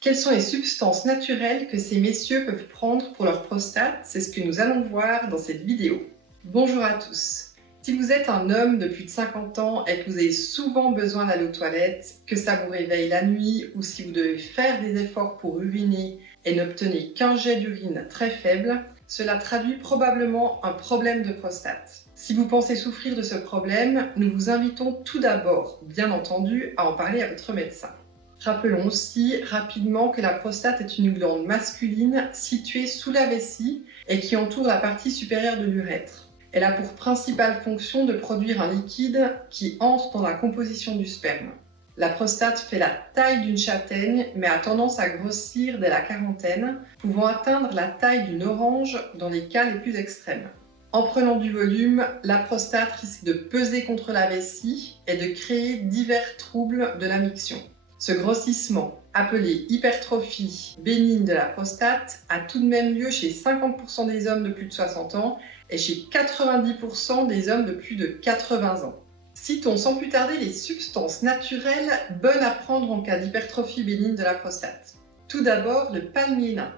Quelles sont les substances naturelles que ces messieurs peuvent prendre pour leur prostate? C'est ce que nous allons voir dans cette vidéo. Bonjour à tous. Si vous êtes un homme de plus de 50 ans et que vous avez souvent besoin d'aller aux toilettes, que ça vous réveille la nuit ou si vous devez faire des efforts pour uriner et n'obtenez qu'un jet d'urine très faible, cela traduit probablement un problème de prostate. Si vous pensez souffrir de ce problème, nous vous invitons tout d'abord, bien entendu, à en parler à votre médecin. Rappelons aussi rapidement que la prostate est une glande masculine située sous la vessie et qui entoure la partie supérieure de l'urètre. Elle a pour principale fonction de produire un liquide qui entre dans la composition du sperme. La prostate fait la taille d'une châtaigne mais a tendance à grossir dès la quarantaine, pouvant atteindre la taille d'une orange dans les cas les plus extrêmes. En prenant du volume, la prostate risque de peser contre la vessie et de créer divers troubles de la miction. Ce grossissement, appelé hypertrophie bénigne de la prostate, a tout de même lieu chez 50% des hommes de plus de 60 ans et chez 90% des hommes de plus de 80 ans. Citons sans plus tarder les substances naturelles bonnes à prendre en cas d'hypertrophie bénigne de la prostate. Tout d'abord, le palmier nain.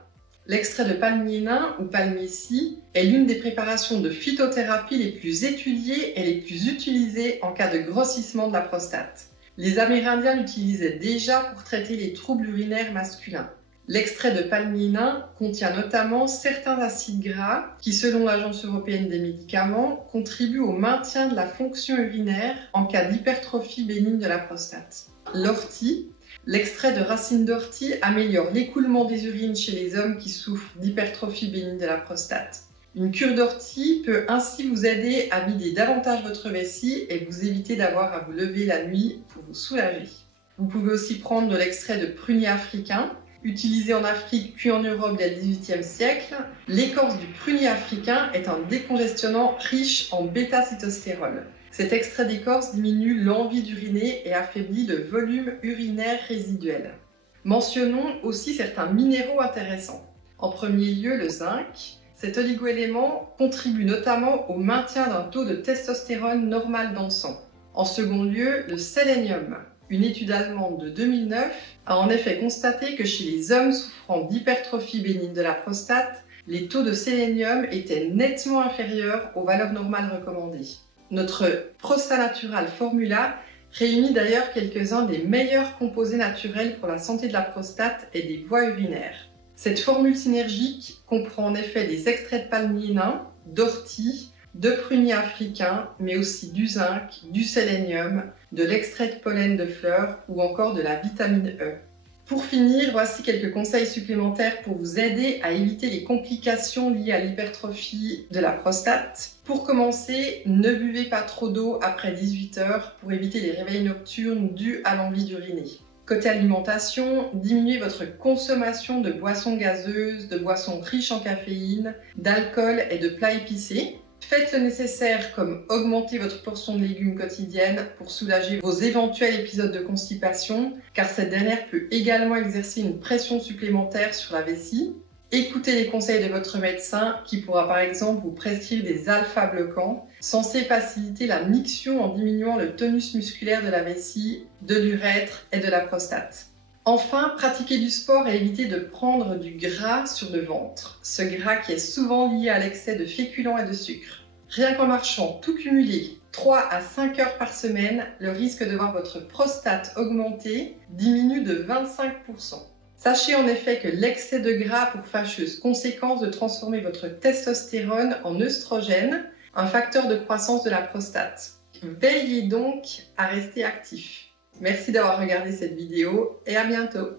L'extrait de palmier nain ou palmier-scie est l'une des préparations de phytothérapie les plus étudiées et les plus utilisées en cas de grossissement de la prostate. Les Amérindiens l'utilisaient déjà pour traiter les troubles urinaires masculins. L'extrait de palmier nain contient notamment certains acides gras qui, selon l'Agence européenne des médicaments, contribuent au maintien de la fonction urinaire en cas d'hypertrophie bénigne de la prostate. L'ortie. L'extrait de racine d'ortie améliore l'écoulement des urines chez les hommes qui souffrent d'hypertrophie bénigne de la prostate. Une cure d'ortie peut ainsi vous aider à vider davantage votre vessie et vous éviter d'avoir à vous lever la nuit pour vous soulager. Vous pouvez aussi prendre de l'extrait de prunier africain. Utilisé en Afrique puis en Europe dès le XVIIIe siècle, l'écorce du prunier africain est un décongestionnant riche en bêta-citostérol. Cet extrait d'écorce diminue l'envie d'uriner et affaiblit le volume urinaire résiduel. Mentionnons aussi certains minéraux intéressants. En premier lieu, le zinc. Cet oligo-élément contribue notamment au maintien d'un taux de testostérone normal dans le sang. En second lieu, le sélénium. Une étude allemande de 2009 a en effet constaté que chez les hommes souffrant d'hypertrophie bénigne de la prostate, les taux de sélénium étaient nettement inférieurs aux valeurs normales recommandées. Notre Prostanatural Formula réunit d'ailleurs quelques-uns des meilleurs composés naturels pour la santé de la prostate et des voies urinaires. Cette formule synergique comprend en effet des extraits de palmier nain, d'ortie, de prunier africain, mais aussi du zinc, du sélénium, de l'extrait de pollen de fleurs ou encore de la vitamine E. Pour finir, voici quelques conseils supplémentaires pour vous aider à éviter les complications liées à l'hypertrophie de la prostate. Pour commencer, ne buvez pas trop d'eau après 18 heures pour éviter les réveils nocturnes dus à l'envie d'uriner. Côté alimentation, diminuez votre consommation de boissons gazeuses, de boissons riches en caféine, d'alcool et de plats épicés. Faites le nécessaire comme augmenter votre portion de légumes quotidienne pour soulager vos éventuels épisodes de constipation, car cette dernière peut également exercer une pression supplémentaire sur la vessie. Écoutez les conseils de votre médecin qui pourra par exemple vous prescrire des alpha-bloquants censés faciliter la miction en diminuant le tonus musculaire de la vessie, de l'urètre et de la prostate. Enfin, pratiquez du sport et évitez de prendre du gras sur le ventre, ce gras qui est souvent lié à l'excès de féculents et de sucre. Rien qu'en marchant tout cumulé 3 à 5 heures par semaine, le risque de voir votre prostate augmenter diminue de 25%. Sachez en effet que l'excès de gras a pour fâcheuse conséquence de transformer votre testostérone en œstrogène, un facteur de croissance de la prostate. Veillez donc à rester actif. Merci d'avoir regardé cette vidéo et à bientôt.